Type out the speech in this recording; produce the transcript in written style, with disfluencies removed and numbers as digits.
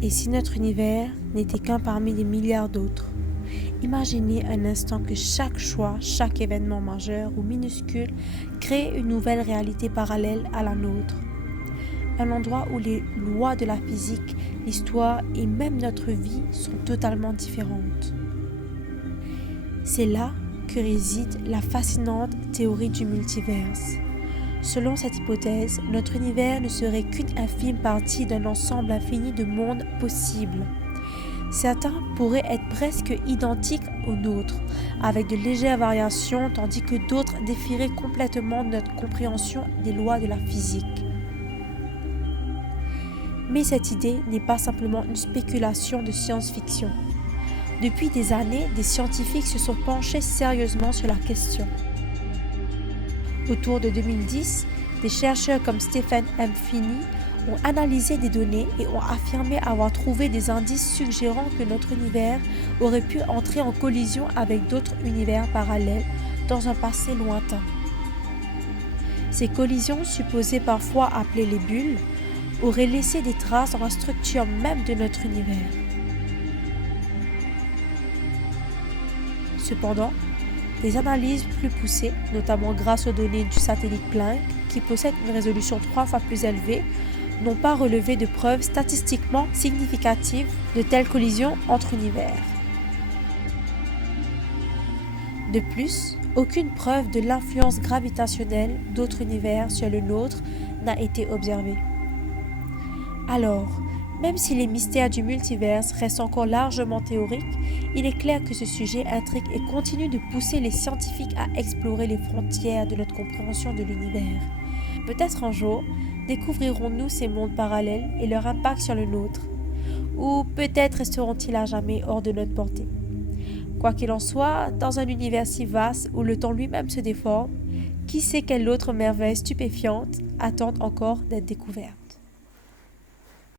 Et si notre univers n'était qu'un parmi des milliards d'autres? Imaginez un instant que chaque choix, chaque événement majeur ou minuscule crée une nouvelle réalité parallèle à la nôtre. Un endroit où les lois de la physique, l'histoire et même notre vie sont totalement différentes. C'est là que réside la fascinante théorie du multiverse. Selon cette hypothèse, notre univers ne serait qu'une infime partie d'un ensemble infini de mondes possibles. Certains pourraient être presque identiques aux nôtres, avec de légères variations, tandis que d'autres défieraient complètement notre compréhension des lois de la physique. Mais cette idée n'est pas simplement une spéculation de science-fiction. Depuis des années, des scientifiques se sont penchés sérieusement sur la question. Autour de 2010, des chercheurs comme Stephen M. Finney ont analysé des données et ont affirmé avoir trouvé des indices suggérant que notre univers aurait pu entrer en collision avec d'autres univers parallèles dans un passé lointain. Ces collisions, supposées parfois appelées les bulles, auraient laissé des traces dans la structure même de notre univers. Cependant, des analyses plus poussées, notamment grâce aux données du satellite Planck, qui possède une résolution 3 fois plus élevée, n'ont pas relevé de preuves statistiquement significatives de telles collisions entre univers. De plus, aucune preuve de l'influence gravitationnelle d'autres univers sur le nôtre n'a été observée. Alors, même si les mystères du multiverse restent encore largement théoriques, il est clair que ce sujet intrigue et continue de pousser les scientifiques à explorer les frontières de notre compréhension de l'univers. Peut-être un jour, découvrirons-nous ces mondes parallèles et leur impact sur le nôtre, ou peut-être resteront-ils à jamais hors de notre portée. Quoi qu'il en soit, dans un univers si vaste où le temps lui-même se déforme, qui sait quelle autre merveille stupéfiante attend encore d'être découverte.